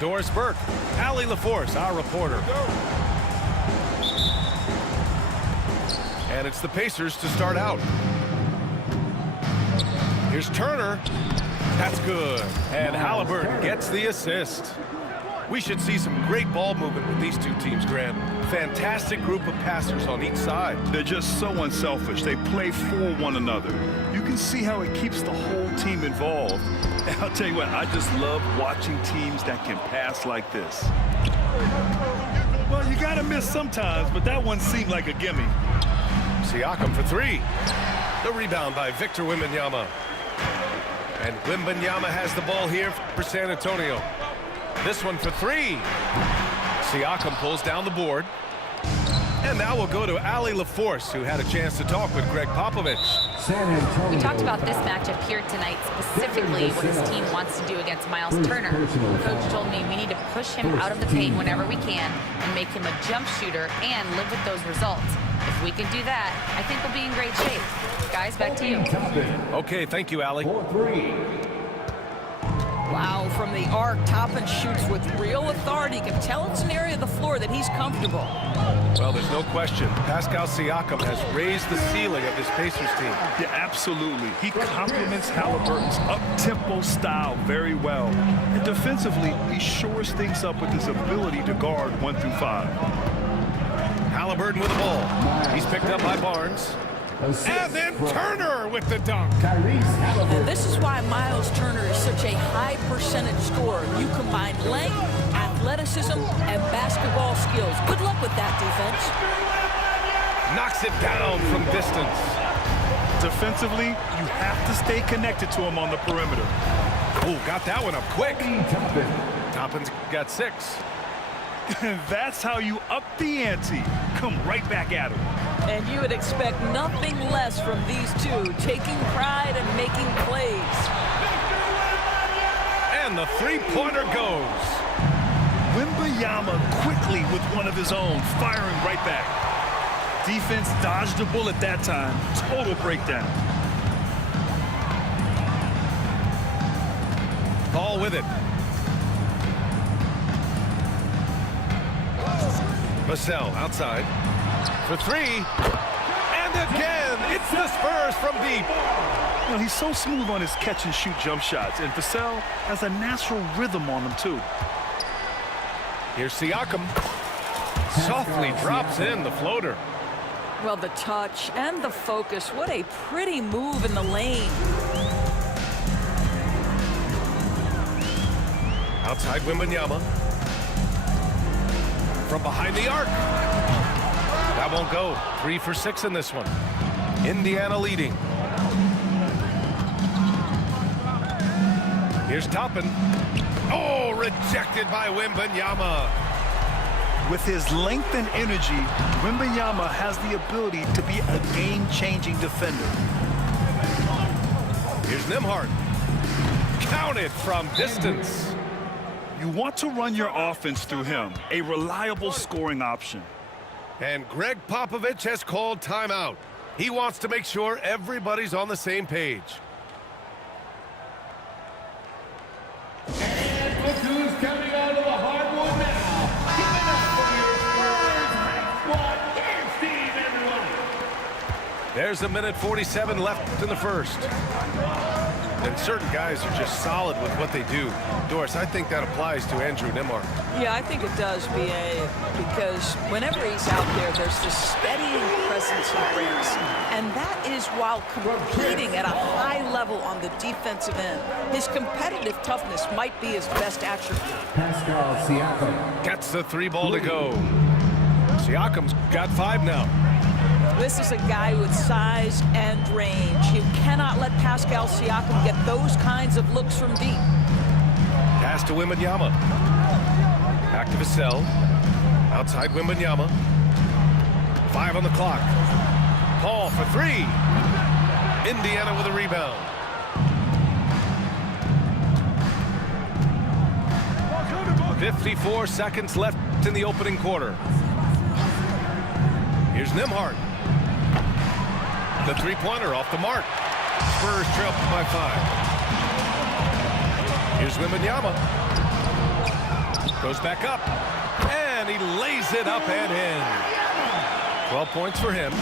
Doris Burke, Allie LaForce, our reporter. And it's the Pacers to start out. Here's Turner. That's good. And Halliburton gets the assist. We should see some great ball movement with these two teams, Grant. Fantastic group of passers on each side. They're just so unselfish. They play for one another. You can see how it keeps the whole team involved. And I'll tell you what, I just love watching teams that can pass like this. Well, you gotta miss sometimes, but that one seemed like a gimme. Siakam for three. The rebound by Victor Wembanyama. And Wembanyama has the ball here for San Antonio. This one for three. Siakam pulls down the board. And now we'll go to Allie LaForce, who had a chance to talk with Greg Popovich. We talked about this matchup here tonight, specifically what his team wants to do against Miles Turner. Coach told me we need to push him out of the paint whenever we can and make him a jump shooter and live with those results. If we can do that, I think we'll be in great shape. Guys, back to you. Okay, thank you, Allie. Wow, from the arc, Toppin shoots with real authority. You can tell it's an area of the floor that he's comfortable. Well, there's no question. Pascal Siakam has raised the ceiling of this Pacers team. Yeah, absolutely. He complements Halliburton's up-tempo style very well. And defensively, he shores things up with his ability to guard 1 through 5. Halliburton with the ball. He's picked up by Barnes. And then Turner with the dunk. And this is why Miles Turner is such a high percentage scorer. You combine length, athleticism, and basketball skills. Good luck with that defense. Knocks it down from distance. Defensively, you have to stay connected to him on the perimeter. Oh, got that one up quick. Toppin's got 6. That's how you up the ante. Come right back at him. And you would expect nothing less from these two, taking pride and making plays. And the three-pointer goes. Wembanyama quickly with one of his own, firing right back. Defense dodged a bullet that time. Total breakdown. Ball with it. Vassell outside for three. And again, it's the Spurs from deep. You know, he's so smooth on his catch-and-shoot jump shots, and Vassell has a natural rhythm on him, too. Here's Siakam. Softly drops in the floater. Well, the touch and the focus. What a pretty move in the lane. Outside Wembanyama. From behind the arc. That won't go. 3 for 6 in this one. Indiana leading. Here's Toppin. Oh, rejected by Wembanyama. With his length and energy, Wembanyama has the ability to be a game-changing defender. Here's Nembhard. Counted from distance. You want to run your offense through him, a reliable scoring option. And Greg Popovich has called timeout. He wants to make sure everybody's on the same page. And look who's coming out of the hardwood now. Give it up for your Spurs squad dance team, everyone. There's 1:47 left in the first. And certain guys are just solid with what they do. Doris, I think that applies to Andrew Nembhard. Yeah, I think it does, B.A., because whenever he's out there, there's this steadying presence he brings. And that is while competing at a high level on the defensive end. His competitive toughness might be his best attribute. Pascal Siakam Gets the 3 ball to go. Siakam's got 5 now. This is a guy with size and range. You cannot let Pascal Siakam get those kinds of looks from deep. Pass to Wembanyama. Back to Vassell. Outside Wembanyama. 5 on the clock. Paul for 3. Indiana with a rebound. .54 seconds left in the opening quarter. Here's Nembhard. The three-pointer off the mark. Spurs trail by 5. Here's Wembanyama. Goes back up, and he lays it up and in. 12 points for him.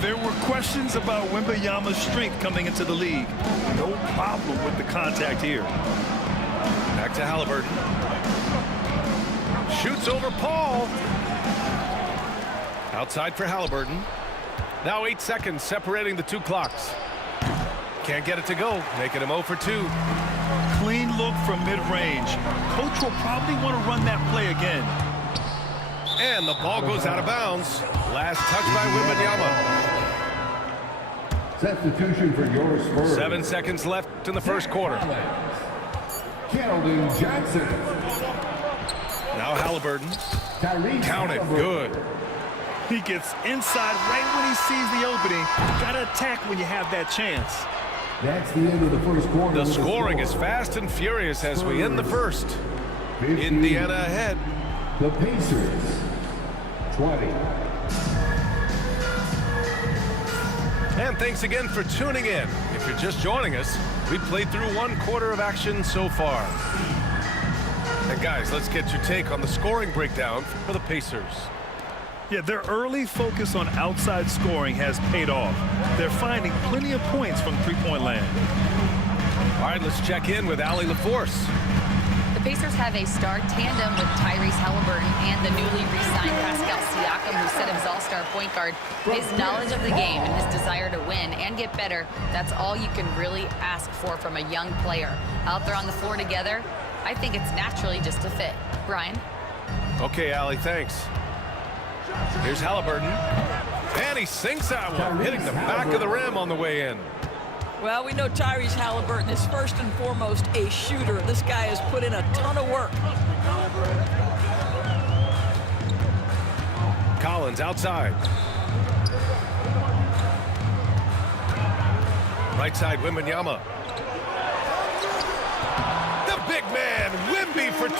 There were questions about Wembanyama's strength coming into the league. No problem with the contact here. Back to Halliburton. Shoots over Paul. Outside for Halliburton. Now 8 seconds separating the two clocks. Can't get it to go, making him 0 for 2. Clean look from mid-range. Coach will probably want to run that play again. And the ball goes out of bounds. Last touch by Wembanyama. Substitution for your Spurs. 7 seconds left in the first quarter. Keldon Johnson. Now Halliburton. Count it, good. He gets inside right when he sees the opening. Gotta attack when you have that chance. That's the end of the first quarter. The scoring is fast and furious as we end the first. Indiana ahead. The Pacers, 20. And thanks again for tuning in. If you're just joining us, we played through 1 quarter of action so far. And guys, let's get your take on the scoring breakdown for the Pacers. Yeah, their early focus on outside scoring has paid off. They're finding plenty of points from three-point land. All right, let's check in with Allie LaForce. The Pacers have a star tandem with Tyrese Halliburton and the newly re-signed Pascal Siakam, who said of his all-star point guard, his knowledge of the game and his desire to win and get better, that's all you can really ask for from a young player. Out there on the floor together, I think it's naturally just a fit. Brian? Okay, Allie, thanks. Here's Halliburton. And he sinks that one, hitting the back of the rim on the way in. Well, we know Tyrese Halliburton is first and foremost a shooter. This guy has put in a ton of work. Collins outside. Right side, Wembanyama. The big man, Wemby for 2.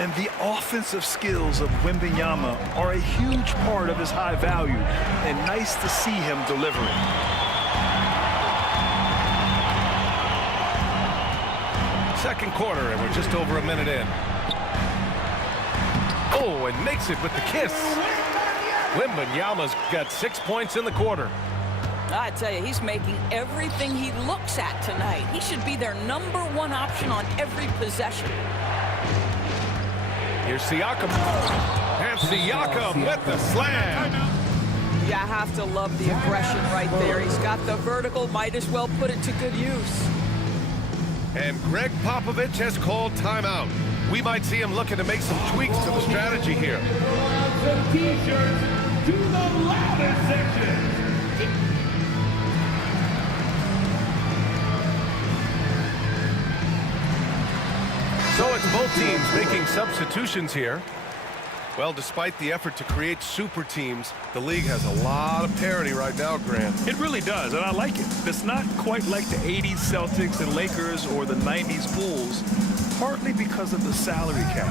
And the offensive skills of Wembanyama are a huge part of his high value, and nice to see him delivering. Second quarter, and we're just over a minute in. Oh, and makes it with the kiss. Wembanyama's got 6 points in the quarter. I tell you, he's making everything he looks at tonight. He should be their #1 option on every possession. Here's Siakam. And Siakam with the slam. You have to love the aggression right there. He's got the vertical, might as well put it to good use. And Greg Popovich has called timeout. We might see him looking to make some tweaks to the strategy here. Some T-shirts to the loudest section. So it's both teams making substitutions here. Well, despite the effort to create super teams, the league has a lot of parity right now, Grant. It really does, and I like it. It's not quite like the 80s Celtics and Lakers or the 90s Bulls, partly because of the salary cap.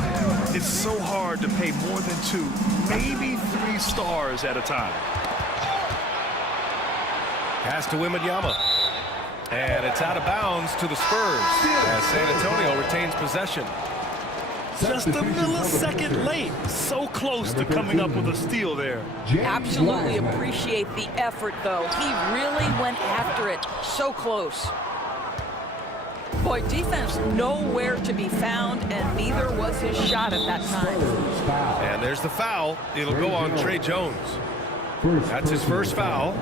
It's so hard to pay more than 2, maybe 3 stars at a time. Pass to Wembanyama. And it's out of bounds to the Spurs as San Antonio retains possession. Just a millisecond late. So close to coming up with a steal there. Absolutely appreciate the effort, though. He really went after it. So close. Boy, defense nowhere to be found, and neither was his shot at that time. And there's the foul. It'll go on Trey Jones. That's his first foul.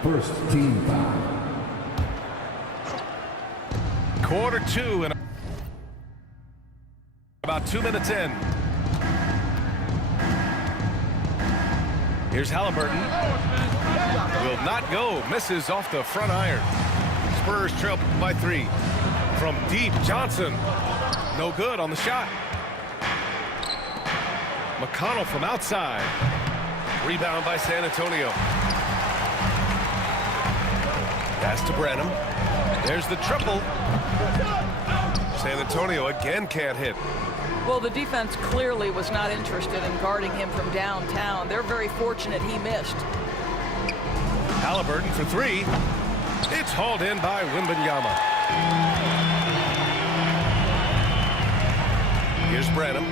First team foul. Quarter 2 and about 2 minutes in. Here's Halliburton. Will not go. Misses off the front iron. Spurs trail by 3. From deep, Johnson. No good on the shot. McConnell from outside. Rebound by San Antonio. Pass to Branham. There's the triple. San Antonio again can't hit. Well, the defense clearly was not interested in guarding him from downtown. They're very fortunate he missed. Halliburton for 3. It's hauled in by Wembanyama. Here's Branham.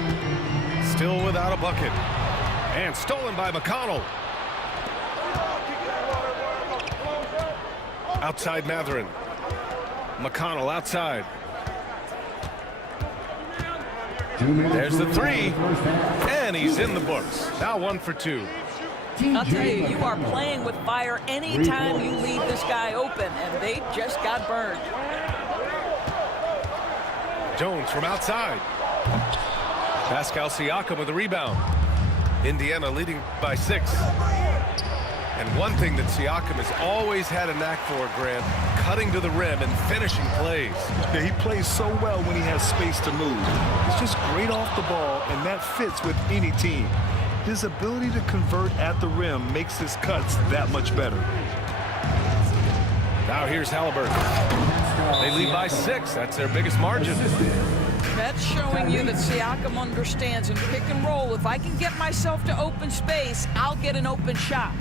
Still without a bucket. And stolen by McConnell. Outside Matherin. McConnell outside. There's the three. And he's in the books. Now 1 for 2. I'll tell you, you are playing with fire anytime you leave this guy open, and they just got burned. Jones from outside. Pascal Siakam with a rebound. Indiana leading by 6. And one thing that Siakam has always had a knack for, Grant, cutting to the rim and finishing plays. Yeah, he plays so well when he has space to move. He's just great off the ball, and that fits with any team. His ability to convert at the rim makes his cuts that much better. Now here's Halliburton. They lead by 6. That's their biggest margin. That's showing you that Siakam understands in pick and roll. If I can get myself to open space, I'll get an open shot.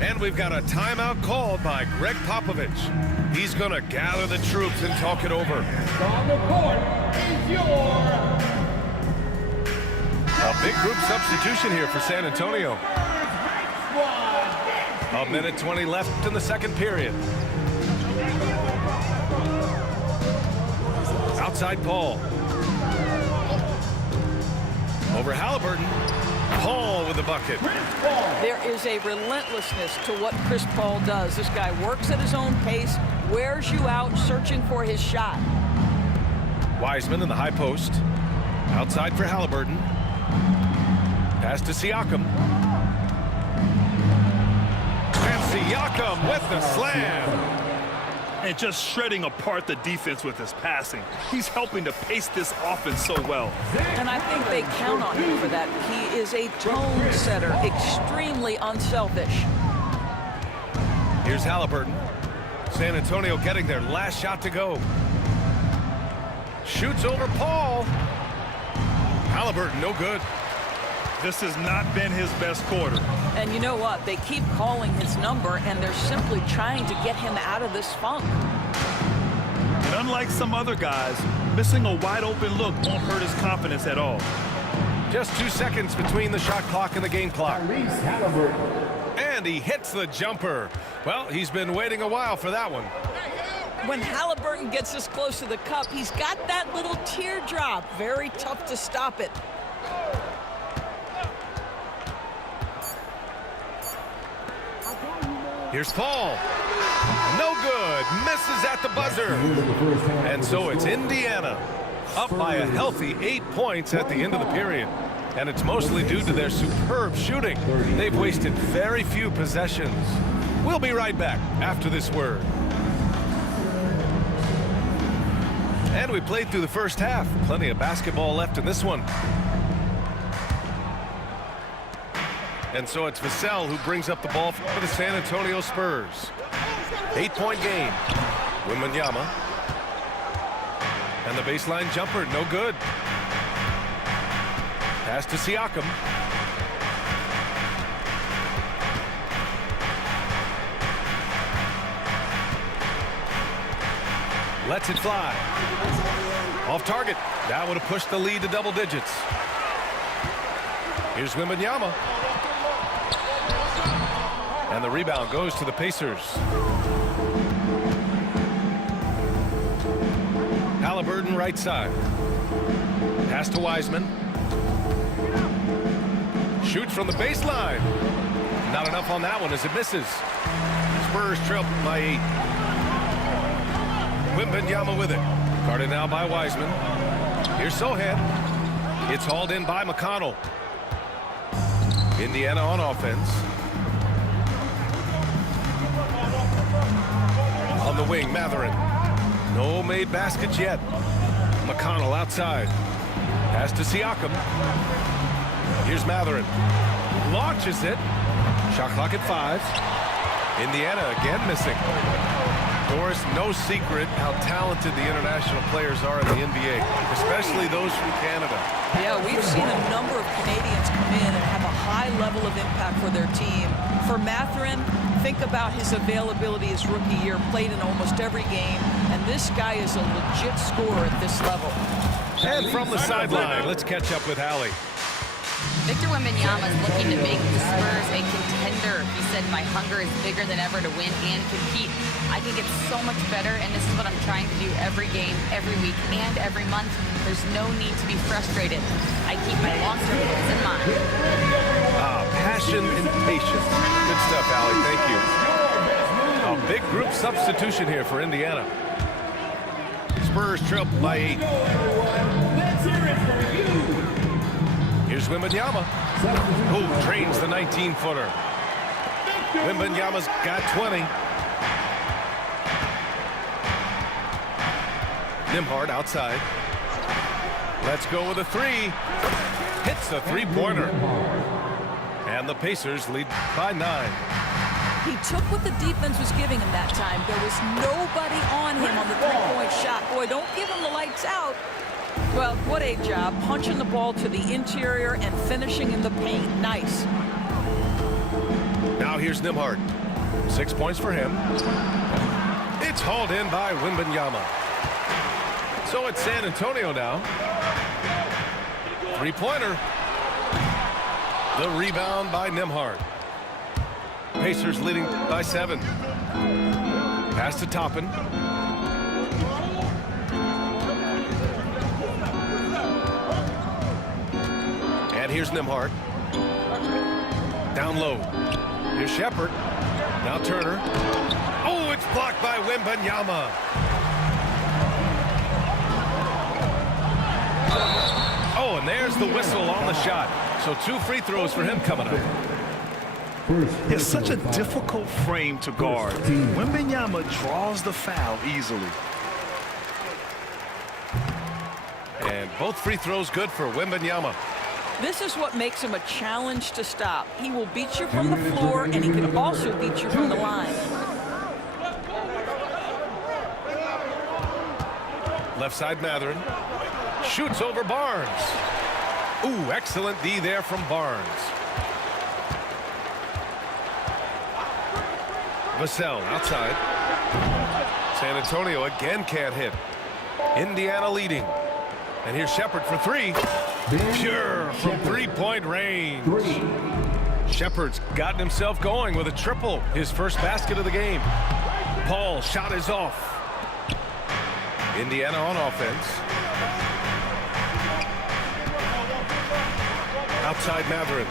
And we've got a timeout called by Greg Popovich. He's going to gather the troops and talk it over. On the court is your... A big group substitution here for San Antonio. A minute 20 left in the second period. Outside Paul. Over Halliburton. Paul with the bucket. There is a relentlessness to what Chris Paul does. This guy works at his own pace, wears you out, searching for his shot. Wiseman in the high post. Outside for Halliburton. Pass to Siakam. And Siakam with the slam. And just shredding apart the defense with his passing. He's helping to pace this offense so well. And I think they count on him for that. He is a tone setter, extremely unselfish. Here's Halliburton. San Antonio getting their last shot to go. Shoots over Paul. Halliburton, no good. This has not been his best quarter. And you know what? They keep calling his number, and they're simply trying to get him out of this funk. And unlike some other guys, missing a wide-open look won't hurt his confidence at all. Just 2 seconds between the shot clock and the game clock. And he hits the jumper. Well, he's been waiting a while for that one. When Halliburton gets this close to the cup, he's got that little teardrop. Very tough to stop it. Here's Paul. No good. Misses at the buzzer. And so it's Indiana up by a healthy 8 points at the end of the period. And it's mostly due to their superb shooting. They've wasted very few possessions. We'll be right back after this word. And we played through the first half. Plenty of basketball left in this one. And so it's Vassell who brings up the ball for the San Antonio Spurs. 8-point game. Wembanyama. And the baseline jumper, no good. Pass to Siakam. Lets it fly. Off target. That would have pushed the lead to double digits. Here's Wembanyama. And the rebound goes to the Pacers. Halliburton right side. Pass to Wiseman. Shoots from the baseline. Not enough on that one as it misses. Spurs trail by 8. Wembanyama with it. Guarded now by Wiseman. Here's Sohan. It's hauled in by McConnell. Indiana on offense. On the wing, Matherin. No made baskets yet. McConnell outside. Pass to Siakam. Here's Matherin. Launches it. Shot clock at 5. Indiana again missing. Doris, no secret how talented the international players are in the NBA, especially those from Canada. Yeah, we've seen a number of Canadians come in and have a high level of impact for their team. For Matherin, think about his availability his rookie year, played in almost every game, and this guy is a legit scorer at this level. And from the sideline, let's catch up with Hallie. Victor Wembanyama is looking to make the Spurs a contender. He said, my hunger is bigger than ever to win and compete. I think it's so much better, and this is what I'm trying to do every game, every week, and every month. There's no need to be frustrated. I keep my long-term goals in mind. Passion and patience. Good stuff, Hallie. Thank you. A big group substitution here for Indiana. Spurs trail by 8. Let's hear it for you. Here's Wembanyama, who trains the 19-footer. Wembanyama's got 20. Nembhard outside. Let's go with a 3. Hits a 3-pointer. And the Pacers lead by 9. He took what the defense was giving him that time. There was nobody on him on the three-point shot. Boy, don't give him the lights out. Well, what a job, punching the ball to the interior and finishing in the paint. Nice. Now here's Nembhard. 6 points for him. It's hauled in by Wembanyama. So it's San Antonio now. 3-pointer. The rebound by Nembhard. Pacers leading by 7. Pass to Toppin. And here's Nembhard. Down low. Here's Shepherd. Now Turner. Oh, it's blocked by Wembanyama. Oh, and there's the whistle on the shot. So 2 free throws for him coming up. It's such a difficult frame to guard. Wembanyama draws the foul easily. And both free throws good for Wembanyama. This is what makes him a challenge to stop. He will beat you from the floor, and he can also beat you from the line. Left side Mathurin. Shoots over Barnes. Ooh, excellent D there from Barnes. Vassell outside. San Antonio again can't hit. Indiana leading. And here's Shepherd for 3. Pure from 3-point range. Shepherd's gotten himself going with a triple. His first basket of the game. Paul shot is off. Indiana on offense. Outside Mathurin.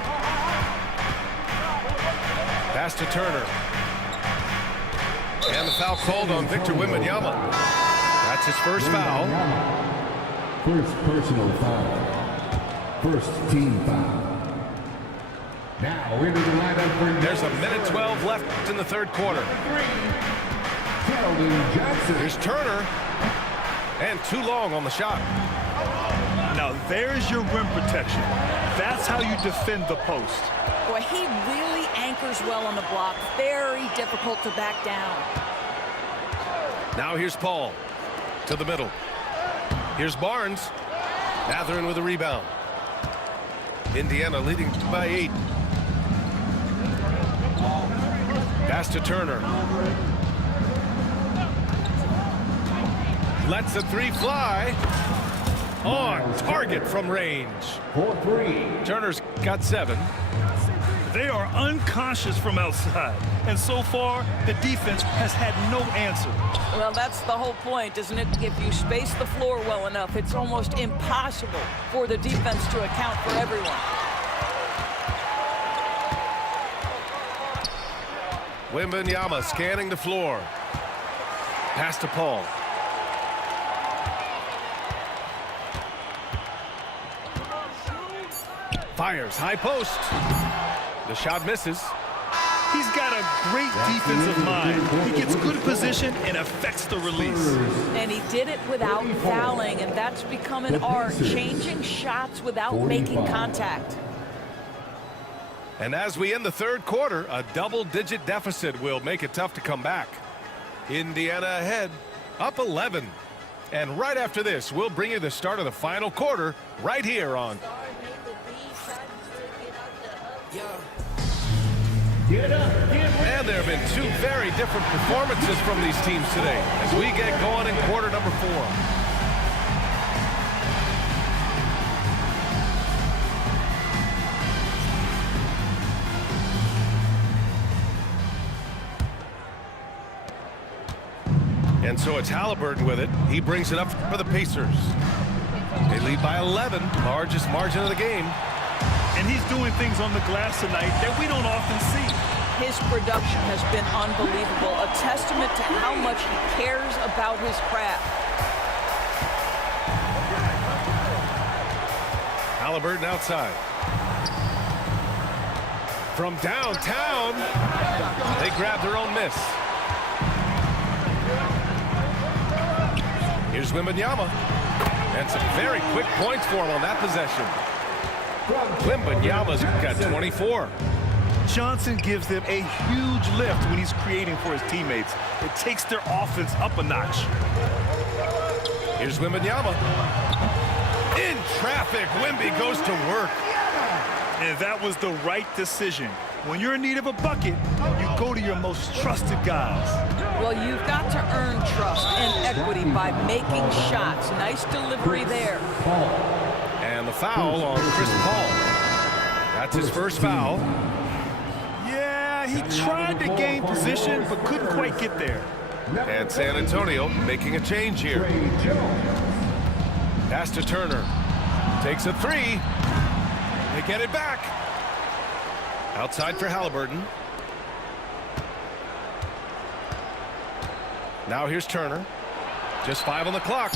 Pass to Turner. And the foul called on Victor Wembanyama. That's his first foul. First personal foul. First team foul. Now into the lineup for There's a minute 12 left in the third quarter. Here's Turner. And too long on the shot. Now there's your rim protection. That's how you defend the post. Boy, he really anchors well on the block. Very difficult to back down. Now here's Paul to the middle. Here's Barnes. Mathurin with a rebound. Indiana leading by 8. Pass to Turner. Lets the 3 fly. On target from range. 4-3. Turner's got 7. They are unconscious from outside. And so far, the defense has had no answer. Well, that's the whole point, isn't it? If you space the floor well enough, it's almost impossible for the defense to account for everyone. Wembanyama scanning the floor. Pass to Paul. Fires, high post. The shot misses. He's got a great defensive mind. He gets good position and affects the release. And he did it without fouling, and that's become an art, changing shots without making contact. And as we end the third quarter, a double-digit deficit will make it tough to come back. Indiana ahead, up 11. And right after this, we'll bring you the start of the final quarter right here on And there have been 2 very different performances from these teams today as we get going in quarter number 4. And so it's Halliburton with it. He brings it up for the Pacers. They lead by 11, largest margin of the game. And he's doing things on the glass tonight that we don't often see. His production has been unbelievable, a testament to how much he cares about his craft. Halliburton outside. From downtown, they grab their own miss. Here's Wembanyama. And some very quick points for him on that possession. Wembanyama's got 24. Johnson gives them a huge lift when he's creating for his teammates. It takes their offense up a notch. Here's Wembanyama. In traffic, Wemby goes to work. And that was the right decision. When you're in need of a bucket, you go to your most trusted guys. Well, you've got to earn trust and equity by making shots. Nice delivery there. And the foul on Chris Paul. That's his first foul. Yeah, he tried to gain position, but couldn't quite get there. And San Antonio making a change here. Pass to Turner. Takes a three. They get it back. Outside for Halliburton. Now here's Turner. Just 5 on the clock.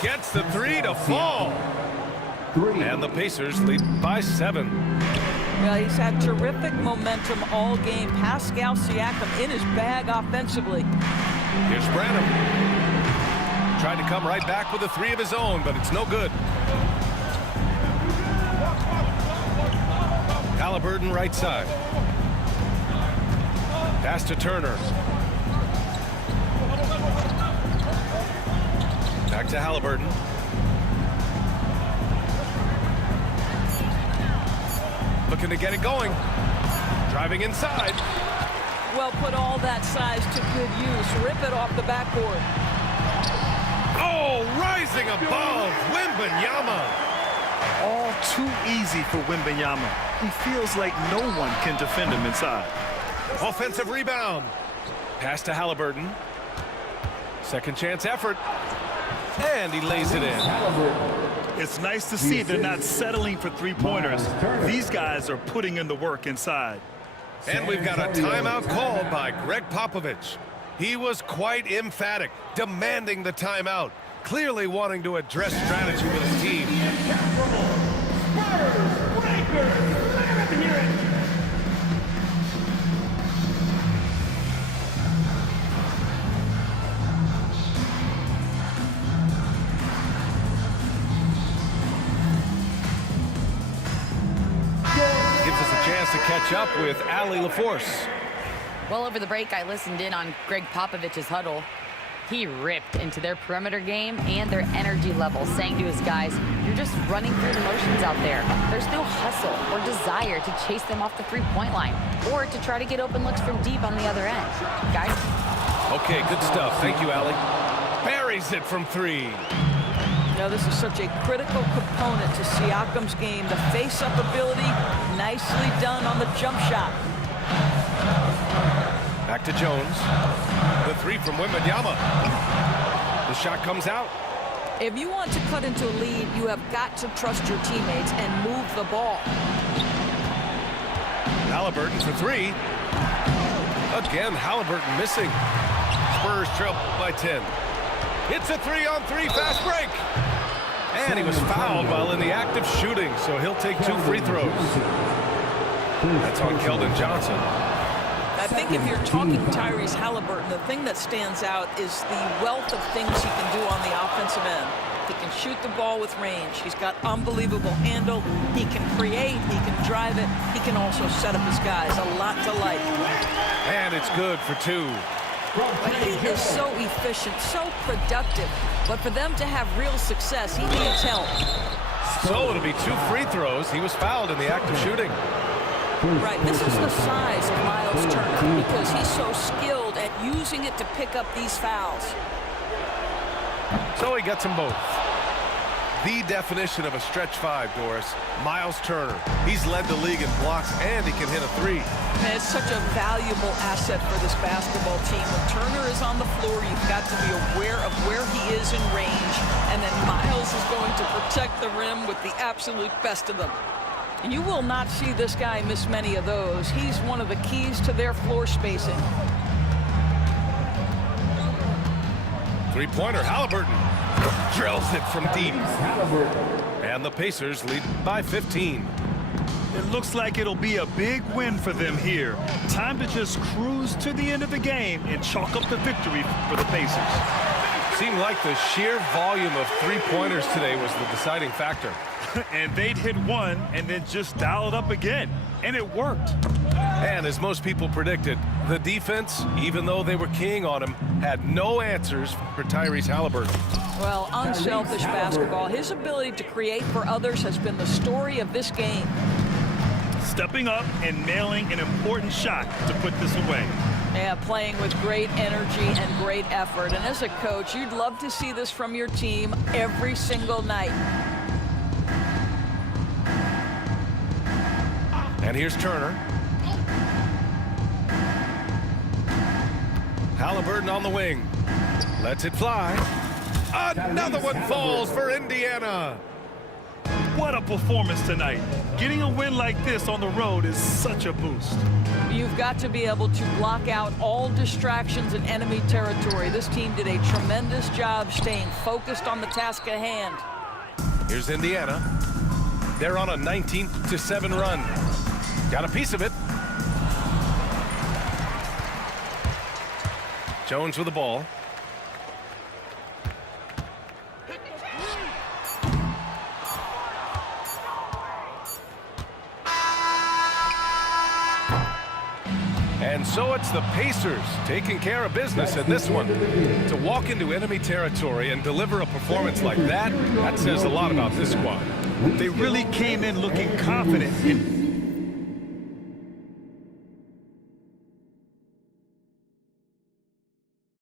Gets the three to fall. And the Pacers lead by 7. Well, he's had terrific momentum all game. Pascal Siakam in his bag offensively. Here's Branham. Tried to come right back with a three of his own, but it's no good. Halliburton right side. Pass to Turner. Back to Halliburton. Looking to get it going. Driving inside. Well, put all that size to good use. Rip it off the backboard. Oh, rising above, Wembanyama. All too easy for Wembanyama. He feels like no one can defend him inside. Offensive rebound. Pass to Halliburton. Second chance effort. And he lays it in. It's nice to see they're not settling for three-pointers. These guys are putting in the work inside. And we've got a timeout called by Greg Popovich. He was quite emphatic, demanding the timeout, clearly wanting to address strategy with his team. Gives us a chance to catch up with Allie LaForce. Well, over the break, I listened in on Greg Popovich's huddle. He ripped into their perimeter game and their energy level, saying to his guys, you're just running through the motions out there. There's no hustle or desire to chase them off the three-point line or to try to get open looks from deep on the other end. Guys? Okay, good stuff. Thank you, Allie. Buries it from 3. Now, this is such a critical component to Siakam's game. The face-up ability, nicely done on the jump shot. Back to Jones. The 3 from Wembanyama. The shot comes out. If you want to cut into a lead, you have got to trust your teammates and move the ball. Halliburton for 3. Again, Halliburton missing. Spurs trail by 10. It's a 3-on-3 fast break. And he was fouled while in the act of shooting, so he'll take 2 free throws. That's on Keldon Johnson. I think if you're talking Tyrese Halliburton, the thing that stands out is the wealth of things he can do on the offensive end. He can shoot the ball with range. He's got unbelievable handle. He can create. He can drive it. He can also set up his guys. A lot to like. And it's good for 2. But he is so efficient, so productive. But for them to have real success, he needs help. So it'll be 2 free throws. He was fouled in the act of shooting. Right, this is the size of Miles Turner because he's so skilled at using it to pick up these fouls. So he gets them both. The definition of a stretch five, Doris. Miles Turner. He's led the league in blocks, and he can hit a three. And it's such a valuable asset for this basketball team. When Turner is on the floor, you've got to be aware of where he is in range, and then Miles is going to protect the rim with the absolute best of them. And you will not see this guy miss many of those. He's one of the keys to their floor spacing. Three-pointer, Halliburton drills it from deep. And the Pacers lead by 15. It looks like it'll be a big win for them here. Time to just cruise to the end of the game and chalk up the victory for the Pacers. Seemed like the sheer volume of three-pointers today was the deciding factor. And they'd hit one and then just dial it up again. And it worked. And as most people predicted, the defense, even though they were keying on him, had no answers for Tyrese Halliburton. Well, unselfish basketball. His ability to create for others has been the story of this game. Stepping up and nailing an important shot to put this away. Yeah, playing with great energy and great effort. And as a coach, you'd love to see this from your team every single night. And here's Turner. Halliburton on the wing. Lets it fly. Another one falls for Indiana. What a performance tonight. Getting a win like this on the road is such a boost. You've got to be able to block out all distractions in enemy territory. This team did a tremendous job staying focused on the task at hand. Here's Indiana. They're on a 19-7 run. Got a piece of it. Jones with the ball. And so it's the Pacers taking care of business in this one. To walk into enemy territory and deliver a performance like that, that says a lot about this squad. They really came in looking confident and